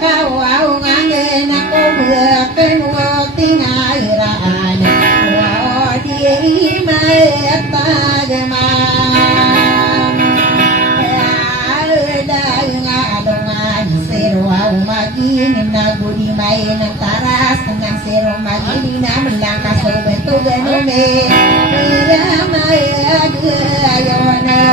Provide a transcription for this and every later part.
Kau ngangen aku berken waktu ngairaan wadi mata gemam ada ngadongan seruau magin nagudi main taras dengan seru magin melangkah sobetu genome ya maya ayona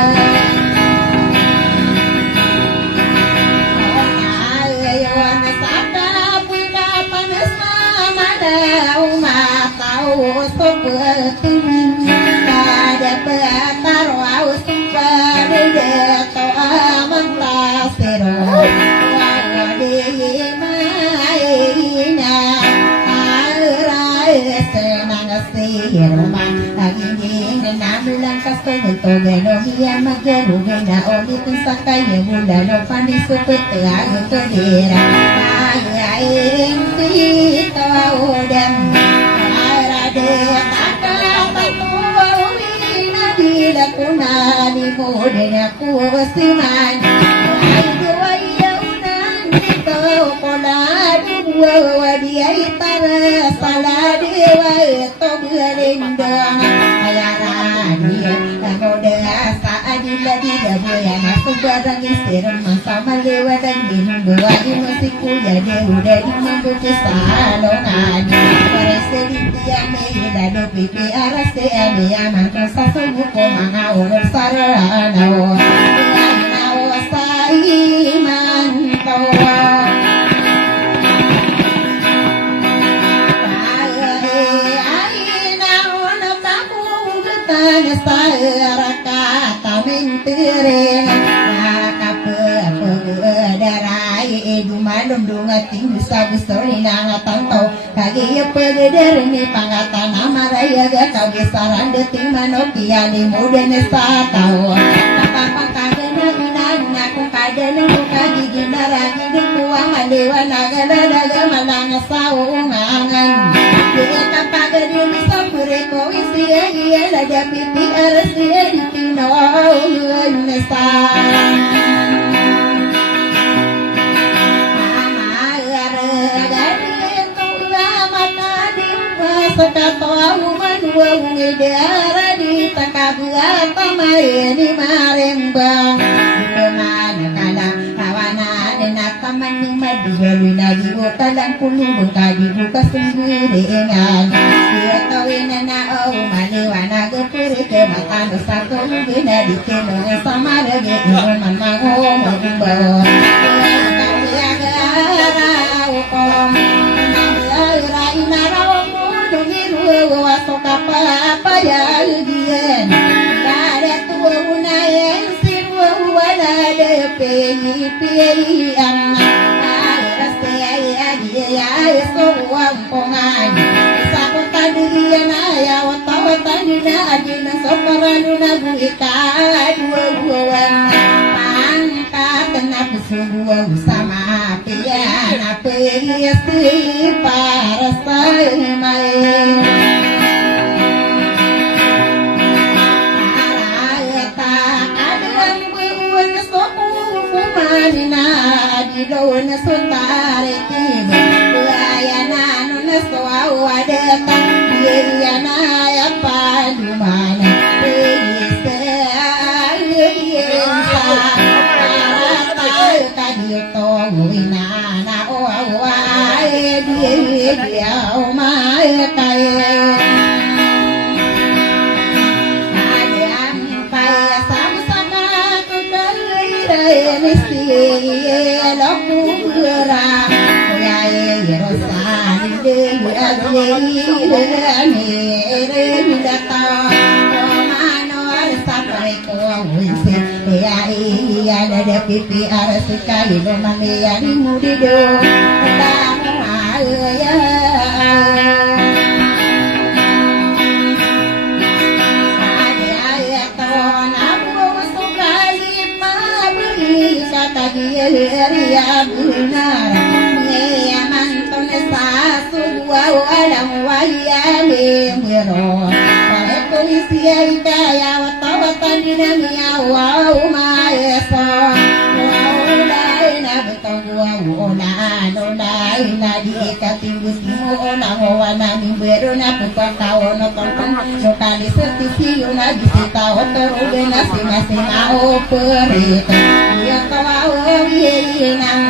ada betar wau super deto amang lasero wadi maina arai senang sirman lagi namulang kasto geno dia magero gena oli pensakai mula no pandi super teago todera ay indi tawdem kunani modena kuwasiman ay yaunan dito koladu wadiay tara salade wa to galindang ayarani anoda sa adila di daboyana subarang isirang sama lewadan dinungwa imasiku ya deuda dimambuti salongan para selintia meida do pipi arase ameyaman kasasa buko mga ulur saranaw naw sa iman tawa Sarakata mentere darai dumadum dungating bisa-bisori nangatantau kagi pegeder ni pangatan amaraya ga kagesaran deting manokia ni mudene satau apa-apa nanya kung kadene muka gigi naragi dikuwa malewa naga malanga saungangan dia kapag dili sa pureko isiya iya lada pipi arasiya ditinaw nasa Sakatawa manwa ngidara di takabua tamay ni marembang Dimana kalang kawana na taman ng maduwelo na talang kulubong kadibuka sendirian Dia tawin na nao maliwanag puri ke matano sa tulubin na di kinong sama lagi Iyon man magumbaw Kaya kong wasok apa ya dian ada tua unayan sirwa wala de peyi anak rasaya dia so wampongan sako tadian aya wata-watadina adina soparanuna buika dua pangkat tenap sungguh sama pian apa isi para main Dilo na sutare tiba Buaya na ano na suawa datang Biaya na ya padumana Pisa Yensa Tayo kadito Winana oawa Dia umay kayo Lokura Kaya Rosani Dewi Adlirani Rendata Manor Sapare Kawisi Iya Ada pipi arasikai Domani Yadi Mudido Tamu Ayah Ria benar ero Pare polisi ay kaya wata-wata dinamiya wow maeso Wow lai na betong wow na na di ikatinggus mo na hoa na mimbero na pagkakao na tongkong so kali sertisiyo na bisita o terube na singa-singa o perito Iya kawaw iya nang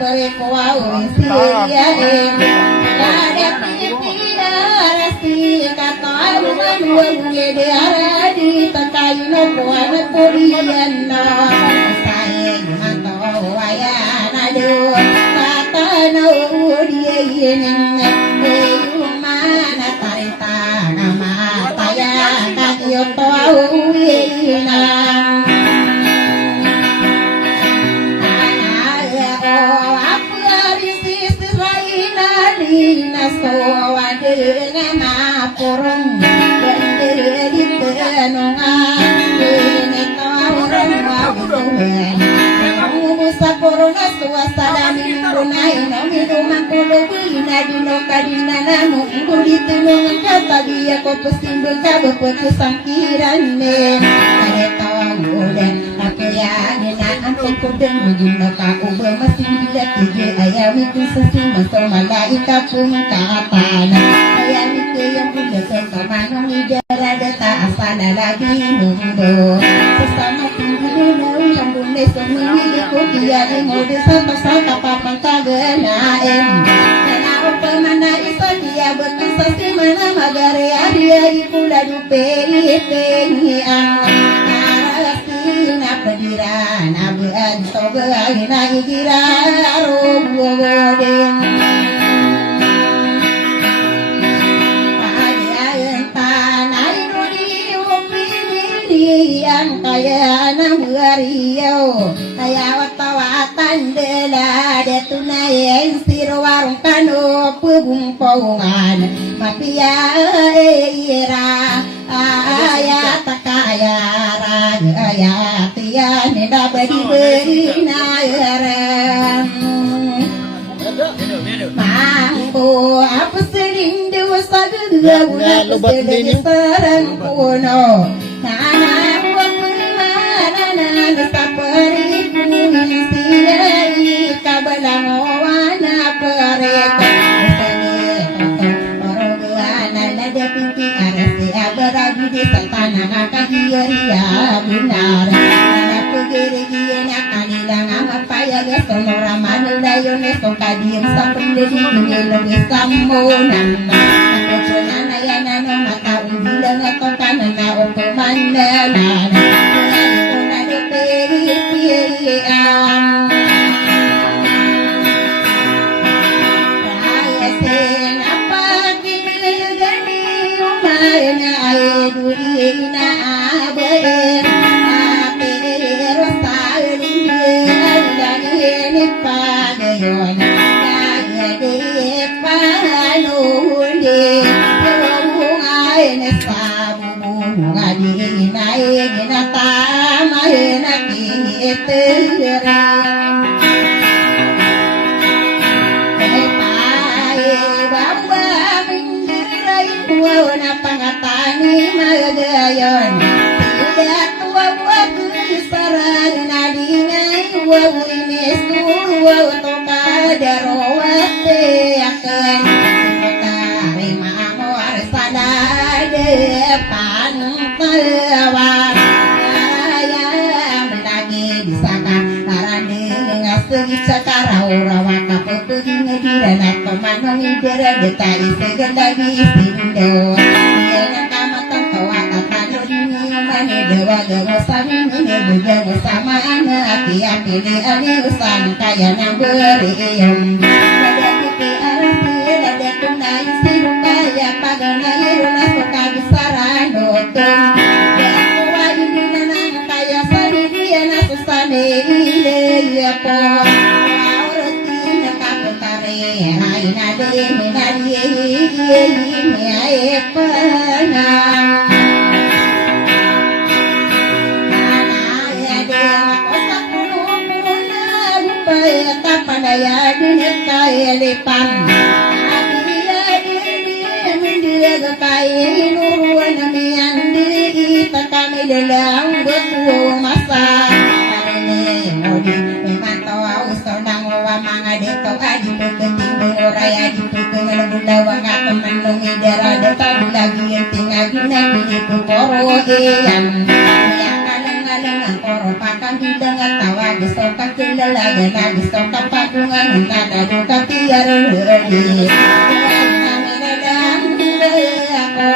Perikuau siya ada pia rasi kata aluan wangi diara di tekayu no kuana kurian no sayang atau wayan adu kata no dia yeneng beyu mana tarita nama taya kakio tau yenang so wadena ma porong bendere di tenonga ini taurang wabuhen musa porong suasana minunai no minumang kulo bina dino kadina namu ngudi tenong kata dia ko pesimbel kabo pekusangkiran me ada tawang ulen pakaian dan ampun kudeng begino ka ube masih bila kije ayam itu sesi masal malaika pun katana ayam itu yang punya kemanong idara data asana lagi mundo sesama tinggi yang bune semini kukia mode sampai saka papan kaganaem karena apa mana itu dia betul sesi mana magare dia ikula dupe ini Pediran abuan soga ina igira roboden Padian tanai rudi upini yang kaya nangariyo kaya watawatan dela detunai siro warung kano pubung paungan mapia ira ayat takaya ayat ya neda beri nayaram mampu apa sering dosa dua bulan serang puno nana mana nana sapari punin siai kabalang wana pereka ada pinti arasi abarabi di tanah kahiya benar aku gere-gere kanilang amapaya gesono ramanu dayon esong kadiem sampun dedi ngelo samunan aku cenana yana no mata ubilang atong kanana o pemandana ona de peri ang na ay durina aben ate rosalin dani pagayon nagade panunde ay nasabu ngadi nay ginatama nakitera na pangatani magayon tidak tua buat saran nadingai wawulinis tuwa toka darawate akan kari mamor sada depan tawar ayam lagi disaka karane ngasih sakarau rawa kapetugi ngedirana pemanong idera detai segandagi sindo yang kamatang kawatan dini mane dewa dewa sami ini bejawa sama anak aki ni ani usan kaya nang beriyong ada pipi arti ada tunai siru kaya pagana iruna suka bisaran dotung ya tua ini nanang kaya sari dia nasusane ile ya po hai nade nade ini ai panang ana ya de kosak puna lupa pandaya dunia kaya depan dia menjaga kaya nuruan namian di kami dalam betul masa ini modi memantau sonang wa manga deto adi keting raya di pengen bunda wanga temen idara deta lagi yang tinggal guna gini koro ian ya kadang-kadang koro pakan hidangan tawa besokan kendala gana besokan pakungan nada duka tiar ledi kami dadang aku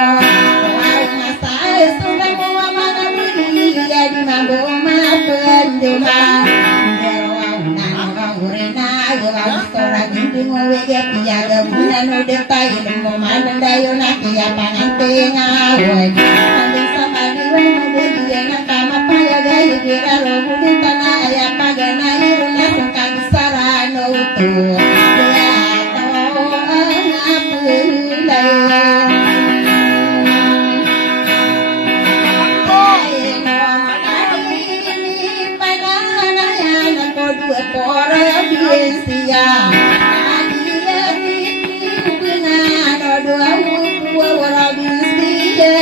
masa sudah mau mana beri jadi mampu pendema Orang ini ngowe ya piaga bulan udah tayo mo mandayo na kaya panganting awan Anding sama diwan mabudi yang nakama payaga Higira rohuli tanah ya pagana iruna sungkang sarano utu Kaya tao ang apulay Por audiencia Adia tipu benar Doa mutua warabisbiya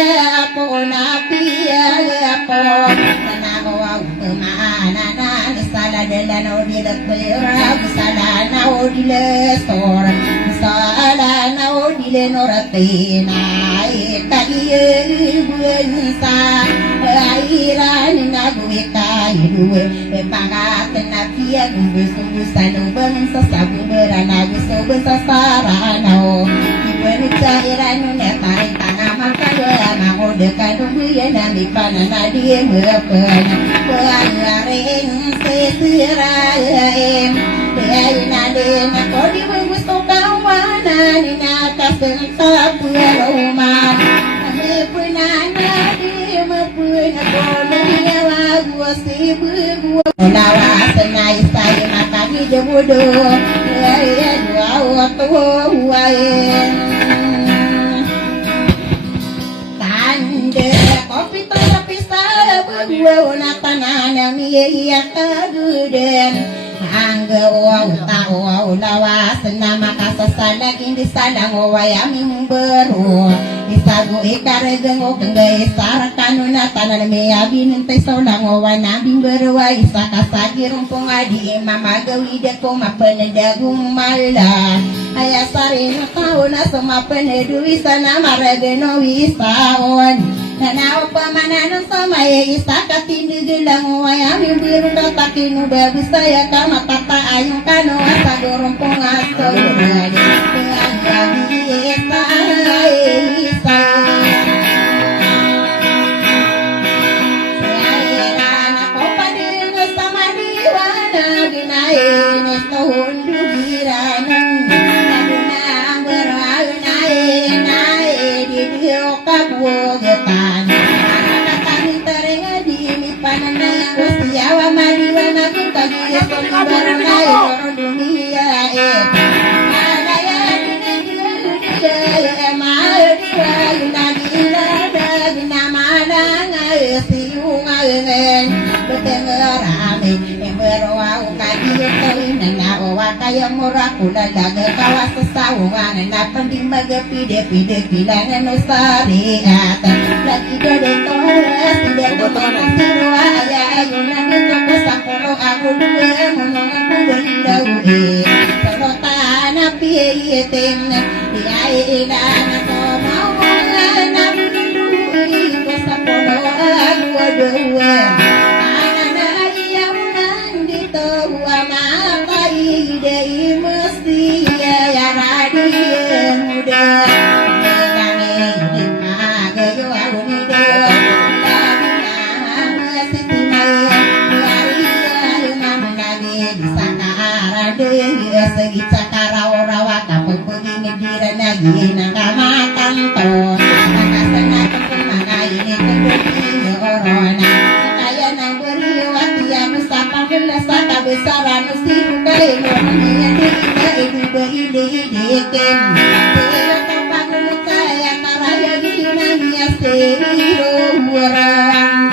Apona pia Apon Nanawa kemana Salah dalam odilat berab Salah na odilat sor Salah na odilat noratina Kaya buensa Airan nabuwe kayu Pangatan na pia Gumbu sanu bangsa sabu beranagu soben sasarano Ibanu cairan netarin tanah makanya Mango dekan nunggu ya nami panana dia mepena Pengaring sesiraem Deaina dena kodi wengus tokawana Nina kaseng sapua roman Punana dia mepena Kodanya lagu sibu Lawasan saya makan di bodoh ya dua waktu waen tanda kopi tapi sabu na tanana miya kaduden angga tahu lawasan nama kasasala kindi salang wayaming beru isago ikarageng kengai sarakan na tanan miya binintay solang wanabing berwa isa kasagi rumpong adi mamagawi deko mapanadagung mala ayasari no tao na sumapanedu isa na maragano isaon Nanaw pamananong samaya isa katindigilang wayaming birundo takinu babisaya ka matataayong kano sa gurumpong aso Pagkagi isa isa Sayairan ako pa din sa maniwana Ginayin ito hundugiranan Naguna beral nae nae Didiyo kabwagatan Pananang wasiyawa mariwana kutagi Baru nayo dunia Alaya dunia Maadiwa Yunadila Binamanang Siyungan Betengerami Emberwa Ukadiyong kawin Nanawa kayang murakula Laga kawas sasawangan Napanding magapide-pide Pilangan o sariat Lagi dadito Tidak kutonong sirwa Ayun na nito ko sa puro Ako luwe Munong ako balilaw Sorotaan na piyeting Iyailan ako Mawangan na biniluwi Ko sa puro Ako adowe Ananayaw nandito Amatay Day mesti Yaradiya muda Segi cakara rawa kapag pagingin dira na gina kamatan to Nakasan natin kung mga init ng bukino orona Kaya nang beriyo at iyan sa pangkula sa kabesaran o sino kayo mo Niyan na idiba-ididikin Pero kapag lumutaya karaya gina niya siriro warang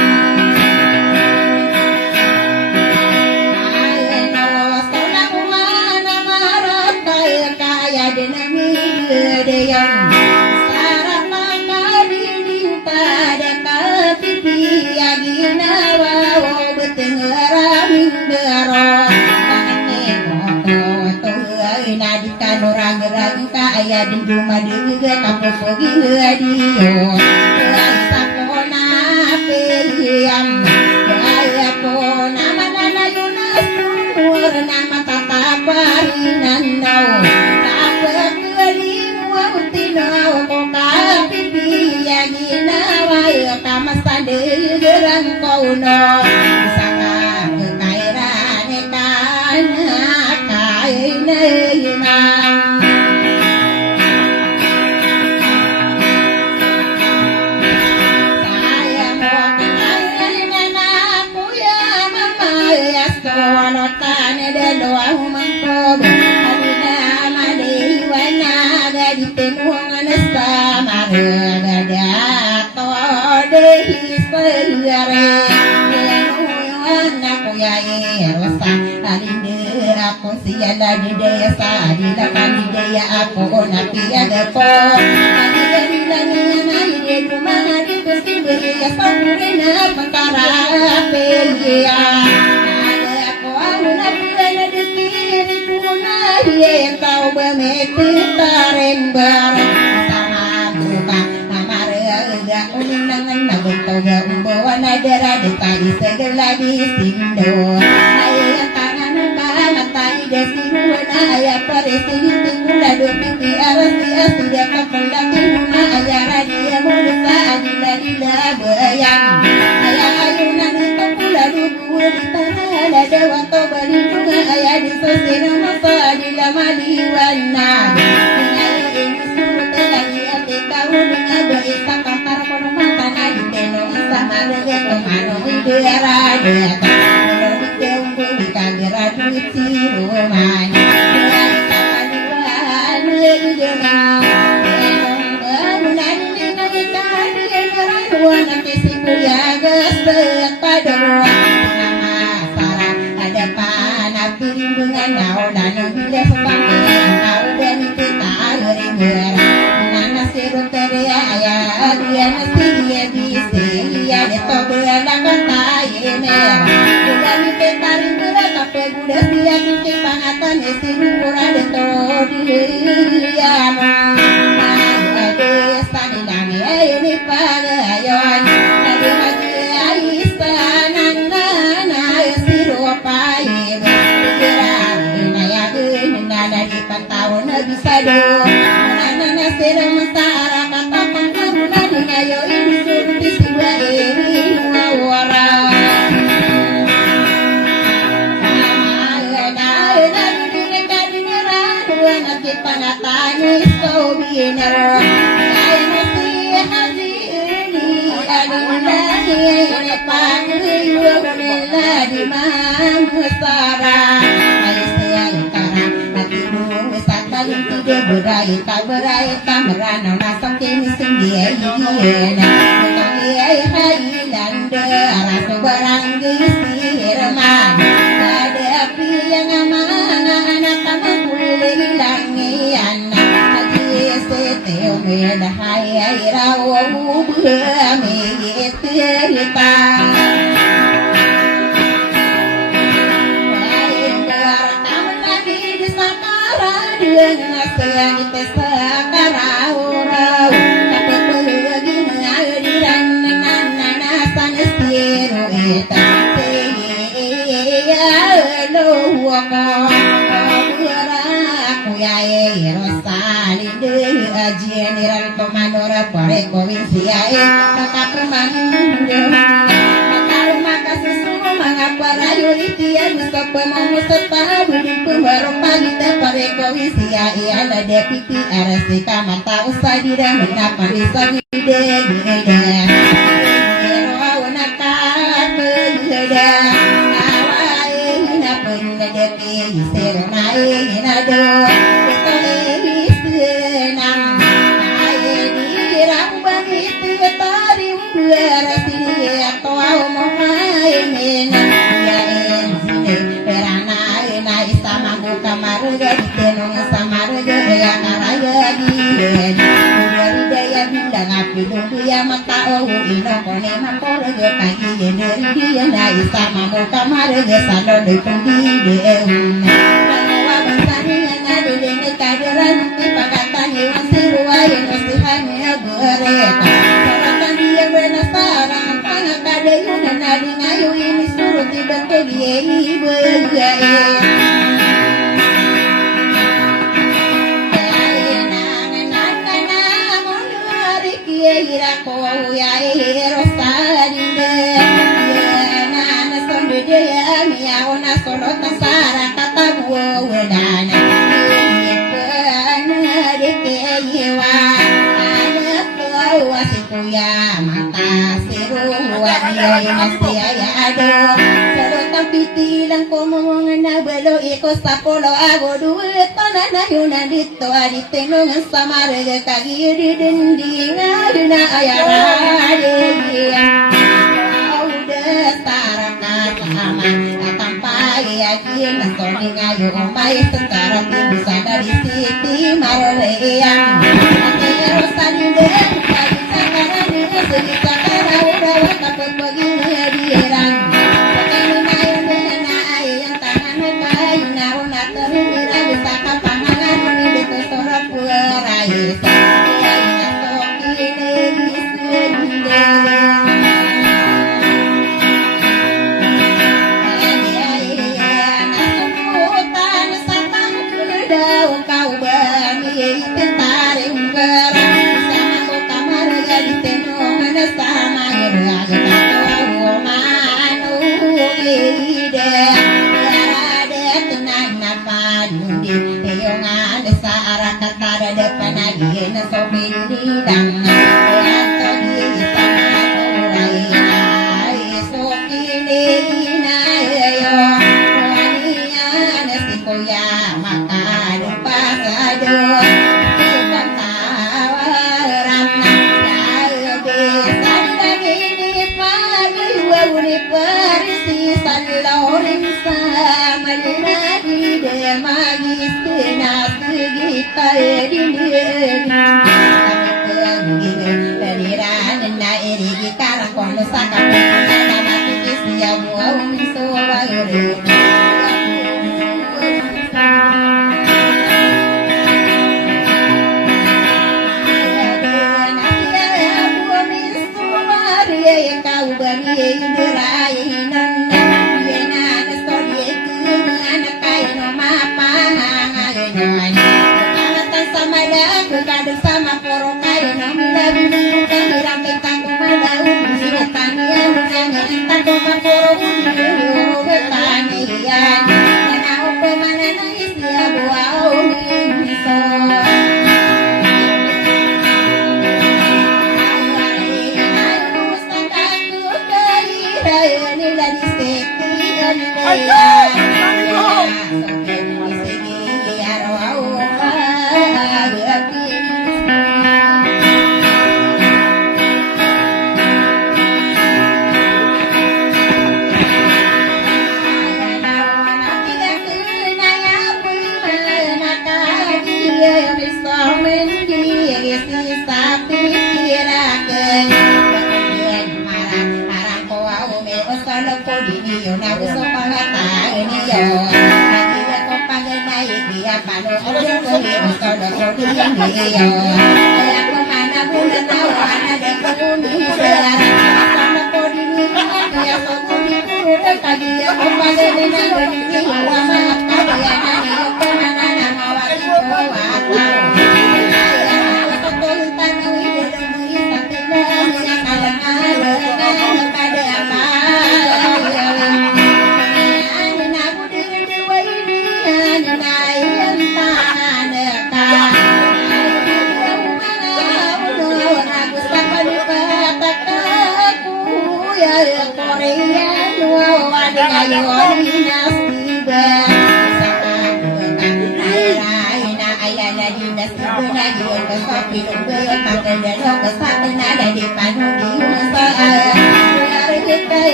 di rumah juga kamu pergi dia rasa kona pilihan gaya kona mana Yunus nur nama tata parinan nau tak kelimu tinau koka pipi yang inawa kama sade gerang kono saka kekairan kana kaina aku siala di desa di lakan di daya aku napi ada po ani dari langana di rumah di besi beria samurina pentara pegia ada aku napi ada di kiri kuna dia yang tahu bermeti tarembar sama buka namara uning nangan nagunto ga umbawa nadara di tadi segala di sindo ayah tangan matai desi ruana ayah paresi tingula dopi arasi asida kapalaki rumah ayah radia mulsa adila dila bayang ayah ayunan itu pula dua di tanah ada dewa tobali bunga ayah di sosina masa adila maliwana ayah ini surut lagi ati kau dengan doa kantar kono mata di tenong sama dengan kemana idera deta duit si rumah nanti si kuliah gesek pada nama sarang ada panah piring dengan nau dan bila sepanggilan nau dan kita ringan nana sirut teria ayah dia nasi dia bisi dia deto berlakan tayi merah bukan kita ringan kape budak dia bikin pangatan esi rura deto dia desa di langi ini pagayon lagi lagi aisa nana siru pai bergerak naya nana di pantau bisa do nana siru mesara kata pantau nadi ayo ini suruh siwa ini wawara nanti panatani sobiner ay mesti haji ini adina ini panggil wabila di mamsara ay seantara nanti nunggu sakali tidak berai tak merana masang kini sendiri utang ay hailanda rasa barang gisirman ada api yang amana anak taman hilangi anak lagi seteo menahai rawu bumi cerita taman lagi di Samara dengan selangit sekarau tapi pergi ngadiran nana sanes tiru eta ya lo yae rosali de ajeniran komandora pare kovinsiae kakak manunde kalau makasih semua mengapa rayu dia bisa pemamu serta budi pembarok pagi pare kovinsiae ada deputi RSC kamata usai dan mengapa bisa gede gede wana beda awai na pendeki serenai nado dia mata oh ino kone makore ge pagi yenderi dia na isa mamu kamare ge salo de pundi de kalau wa bangsa ni na de ne kaderan ni pakatan ni Sapolo ago duit tanah yuna dito adite nungan samarga kagi di dinding adina ayarade udah tarakat aman tampai aji nasoni ngayu omai secara bisa dari siti mareyan rosan den kagi sakara ni segi sakara udah kapet begini dirang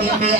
Bibi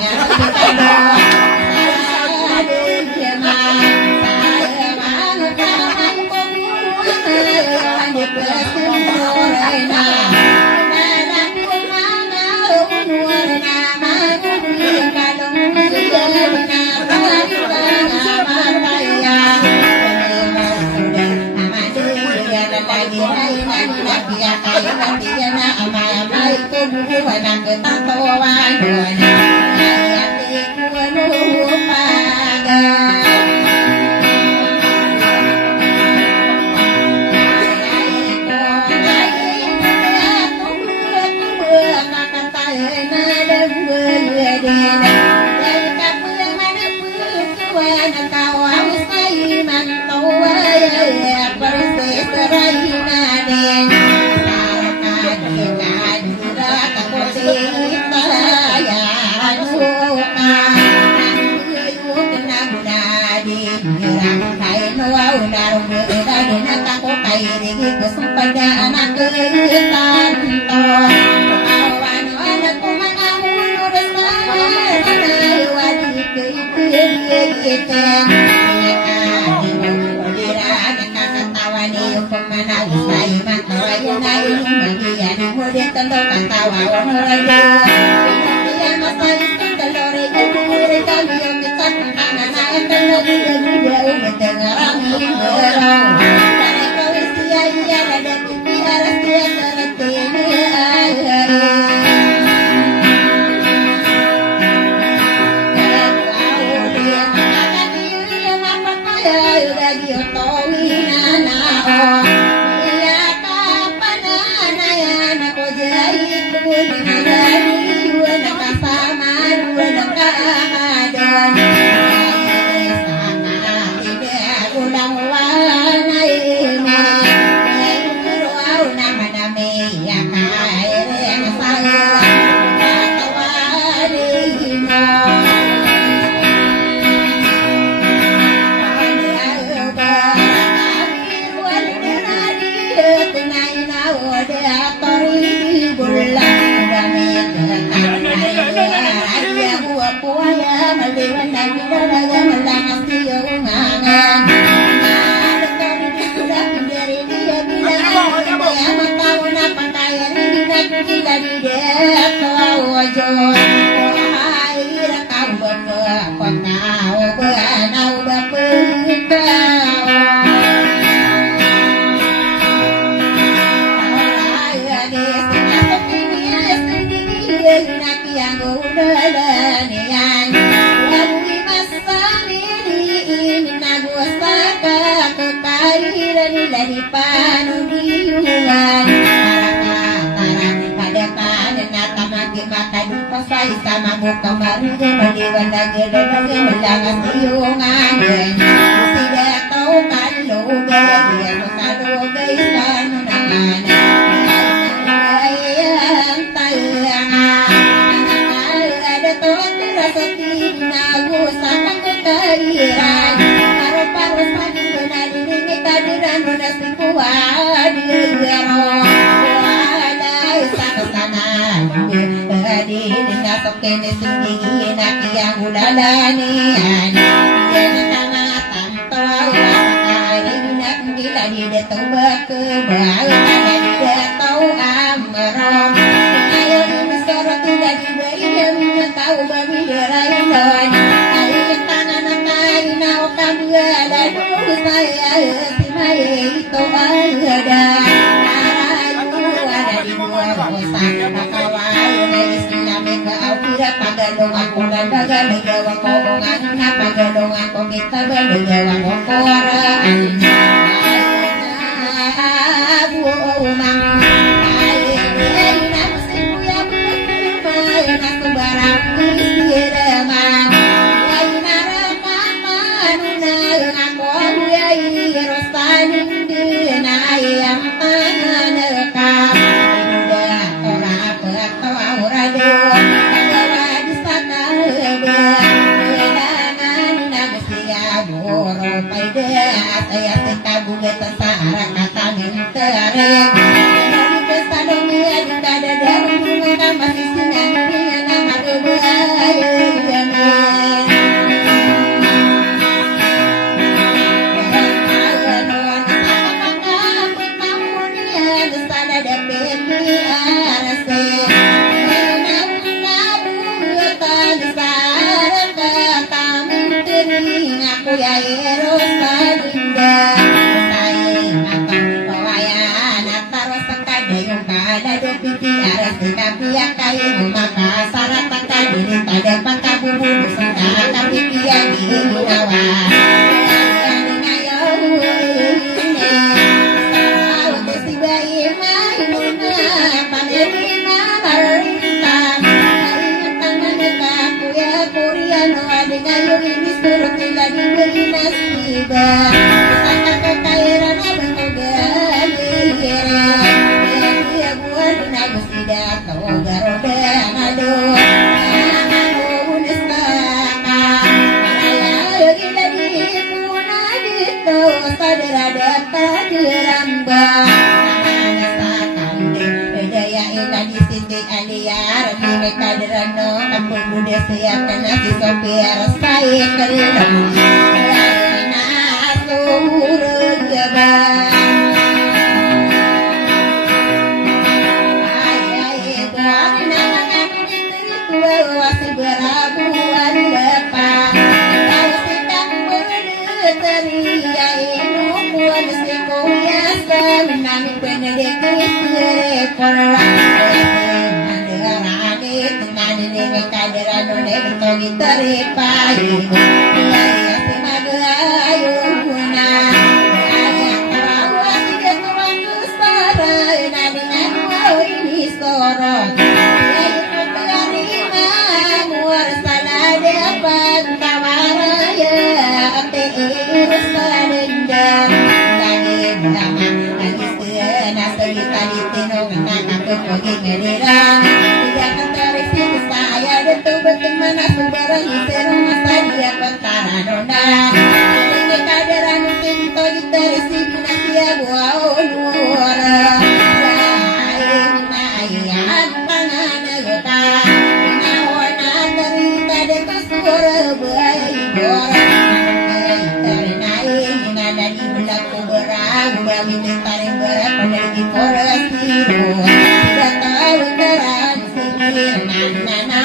ya rosa dinda sai mata kawayan taros kadayong kada do pipi aras kapia kai maka sarata kadiri kada pakabubu sangka kapipi ya ginawa siapkan nasi sopir saya kelihatan asur jabang ayah masih berabuan depan kalau sedang berderia nubuan sekuya senami penedek perang kaderano nebto gitaripai ya semagayo na ya kawa sige tuangu sara na dingan ini sorot ya terima muar salade pantawaraya ate irsadenda tani nama anisena segita ditino menaka kogi ngerira betul mana subaran isero masa dia perkara nona ini kaderan pinto gitar sibuna dia buao nuora ayah tangan gota nawana derita de kasura bayi bora karena ini nada di belaku berang babi taring berang penergi porasiru tidak tahu terang sihir nana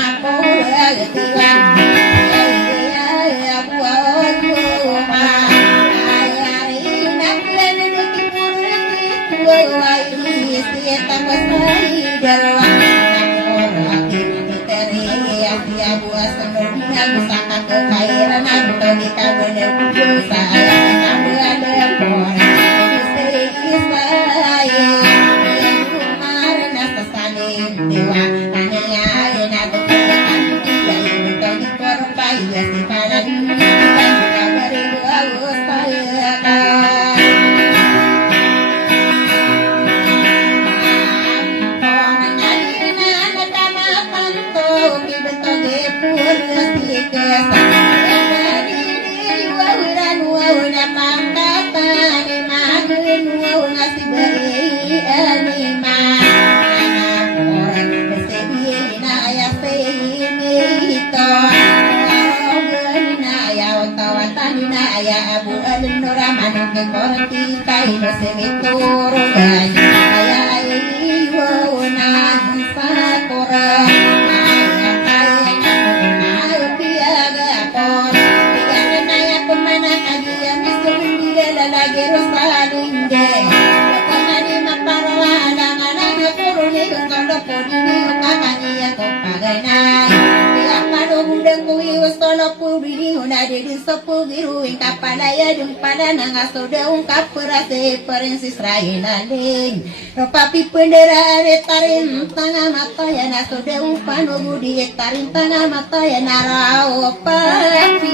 Papi penderare tarin tanga mata ya na sode upan budi tarin tanga mata ya narao papi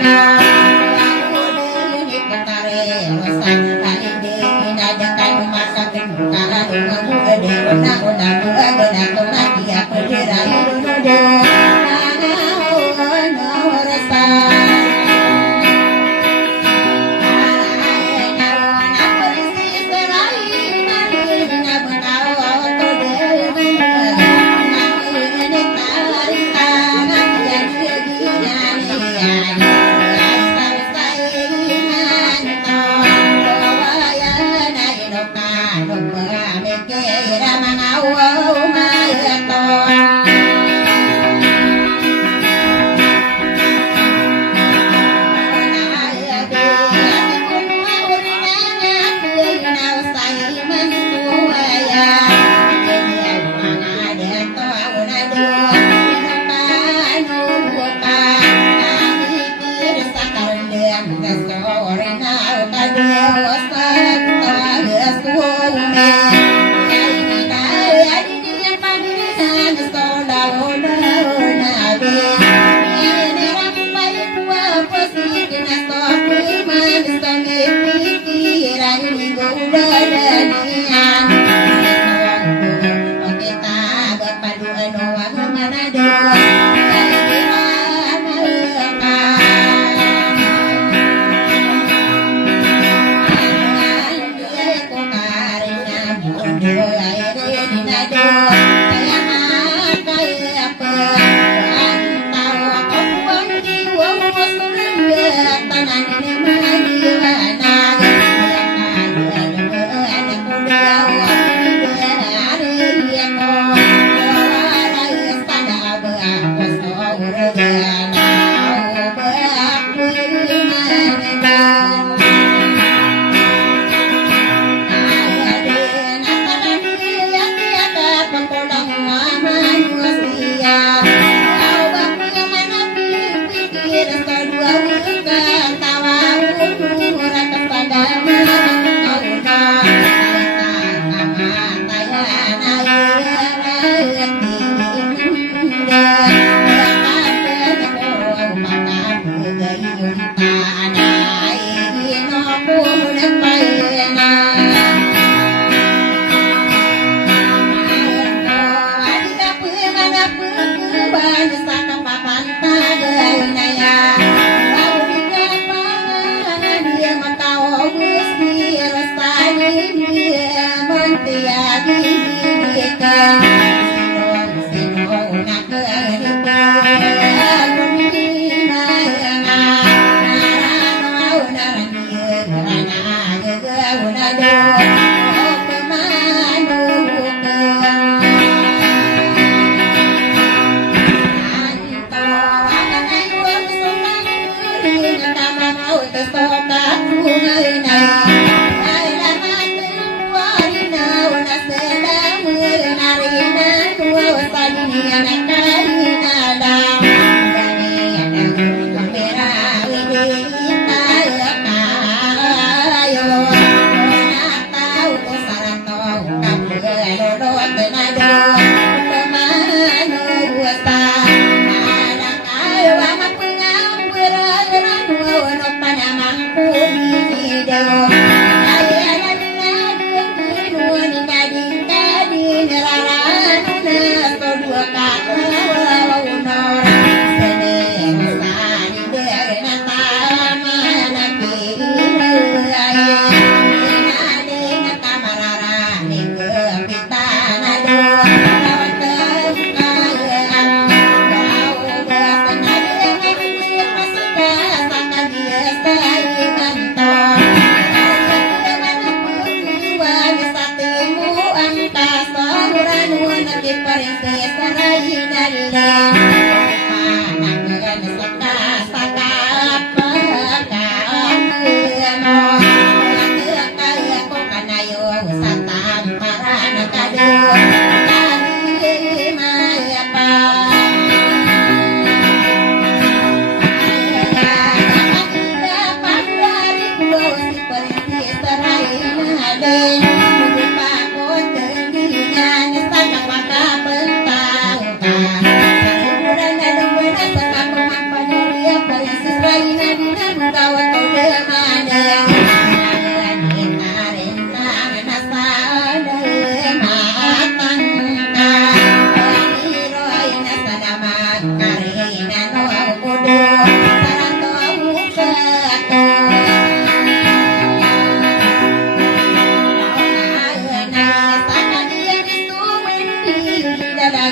na ini ketare rasa tadi de nada kan masa kala ngamu de ona ona ona ona dia penderare do rasa Ramana Hãy subscribe cho kênh Ghiền Mì Gõ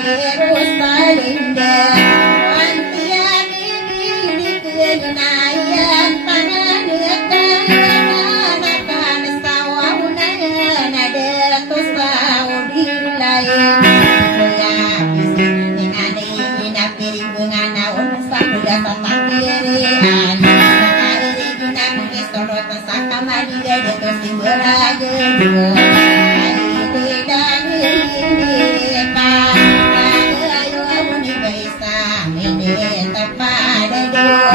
để không bỏ lỡ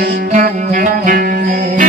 I